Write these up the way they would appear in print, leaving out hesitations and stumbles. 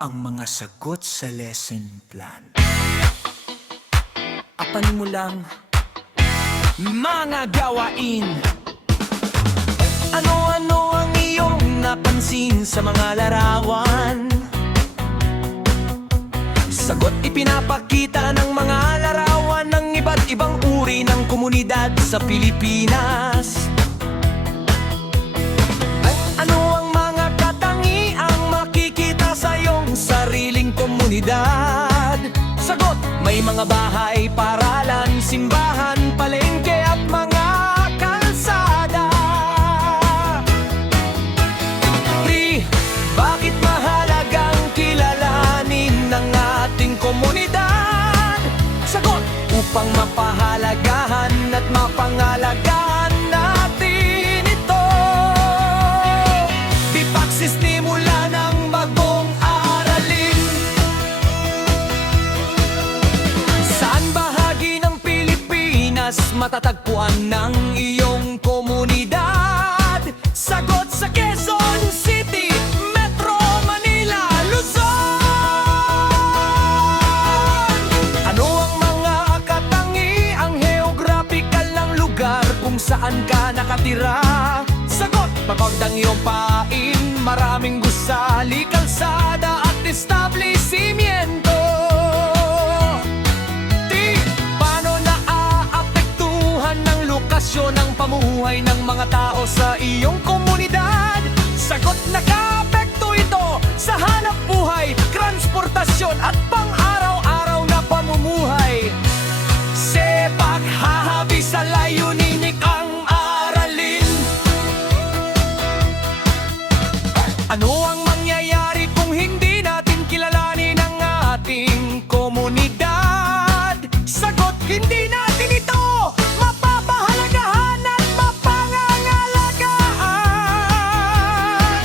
ang mga sagot sa lesson plan. Apanin mo lang mga gawain. Ano-ano ang iyong napansin sa mga larawan? Sagot ipinapakita ng mga larawan ng iba't ibang uri ng komunidad sa Pilipinas. Ano ang mga katangiang makikita sa iyong sariling komunidad? Sagot, may mga bahay, paralan, simbahan, palengke at mga kalsada. 3. Bakit mahalagang kilalanin ng ating komunidad? Sagot, upang mapahalagahan at mapangalagaan natin ito. Ipagsisimula ng bagong aralin. Saan bahagi ng Pilipinas matatagpuan ng iyong komunidad? Sagot, sa Quezon City, Metro Manila, Luzon. Ano ang mga katangiang geographical ng lugar kung saan ka nakatira? Sagot, pagpagdang iyong pain, maraming gusali, kalsada at establishmento. Paano naaapektuhan ng lokasyon ng pamumuhay ng mga tao sa iyong komunidad? Sagot, nakaapekto ito sa hanap buhay, transportasyon at pang-araw-araw na pamumuhay. Sepak hahabi sa layunin ikang aralin. Ano ang mangyayari kung hindi natin kilalanin ang ating komunidad? Sagot, hindi natin ito mapapahalagahan at mapangangalagaan.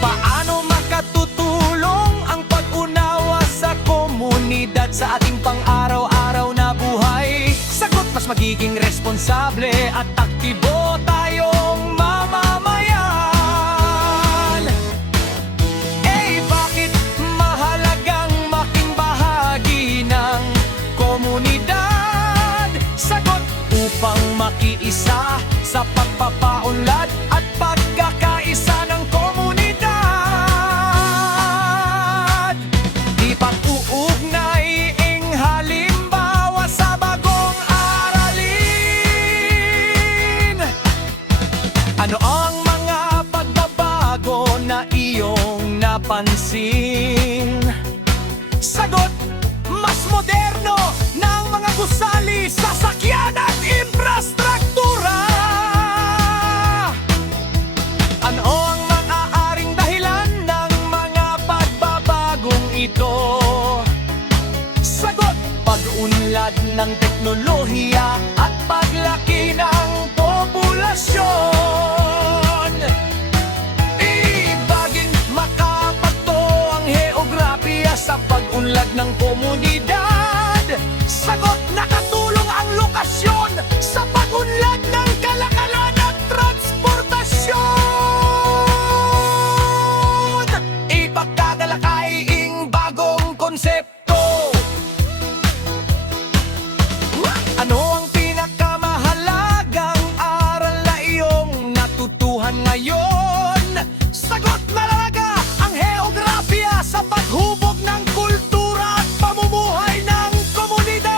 Paano makatutulong ang pag-unawa sa komunidad sa ating pang-araw-araw na buhay? Sagot, mas magiging responsable at aktibo tayong mamamayan. Bakit mahalagang making bahagi ng komunidad? Sagot, upang makiisa sa pagpapaunlad at pagkakaisa ng komunidad. Ipag-uugnay ang halimbawa sa bagong aralin. Ano ang mga pagbabago na iyong napansin? Sagot, mas moderno ng mga gusali, sasakyan at infrastruktura. Ano ang maaaring dahilan ng mga pagbabagong ito? Sagot, pag-unlad ng teknolohiya at paglaki ng populasyon. Ibaging makapagto ang geografiya sa pag-unlad ng komunidad. Sagot, nakatulong ang lokasyon sa pag-unlad ng kalakalan at transportasyon. Ipagkagalakaing bagong konsepto. Ano ang pinakamahalagang aral na iyong natutuhan ngayon? Sagot, malalaga ang geografiya sa paghubog ng kultura at pamumuhay ng komunidad.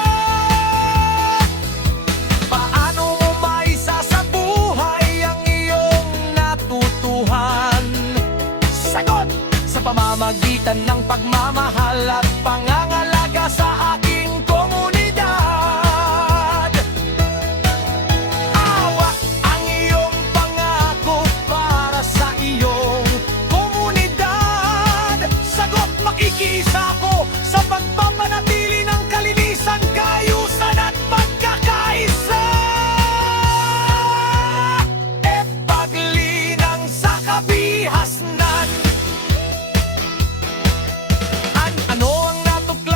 Paano mo maisasabuhay ang iyong natutuhan? Sagot, sa pamamagitan ng pagmamahal at pangangalaga sa aking komunidad. Hawak ang iyong pangako para sa iyong komunidad. Sagot, makikisa ko sa pagpapanatili ng kalinisan, kaayusan at pagkakaisa. Paglinang sa kabihasnan. Ano ang natuklasan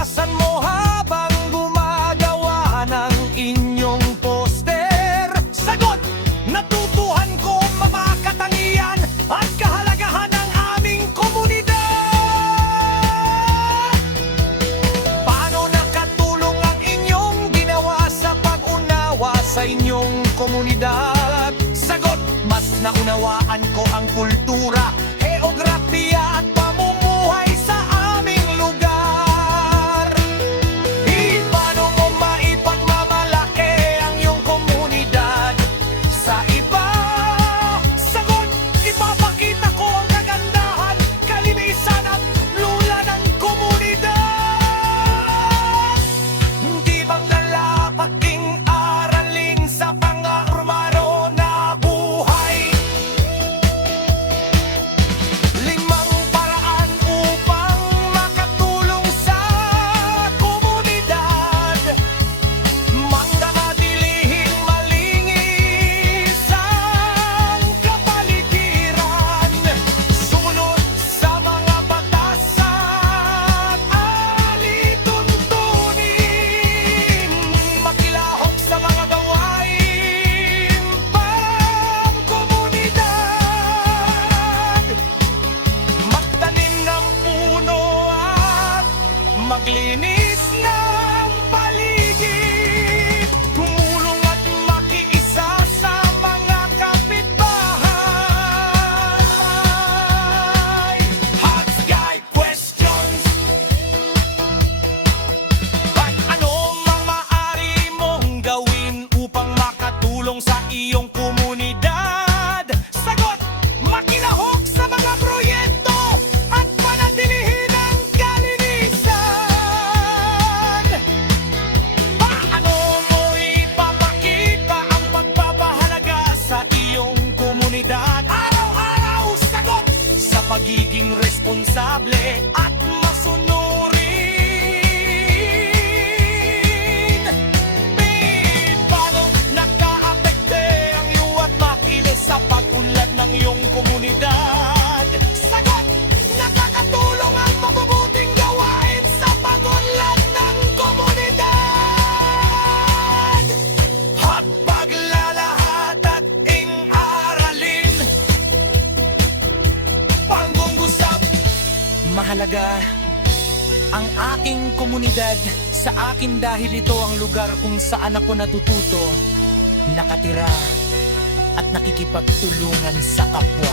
maglinis ng paligid, tumulong at makiisa sa mga kapitbahay. Hot Guy Questions. Ano mang maaari mong gawin upang makatulong sa iyong komunidad? Sagot! Makinahok sa mga proyekto at panatilihin ang kalinisan. Paano mo ipapakita ang pagpapahalaga sa iyong komunidad? Araw-araw, sagot! Sa pagiging responsable at masunurin. Paano nakaapekte ang iyo at makilis sa pag-unlad ng iyong komunidad? Sagot! Nakakatulong ang mabubuting gawain sa pag-unlad ng komunidad. At paglalahad at ing-aralin, panggungusap. Mahalaga ang aking komunidad sa akin dahil ito ang lugar kung saan ako natututo, nakatira at nakikipagtulungan sa kapwa.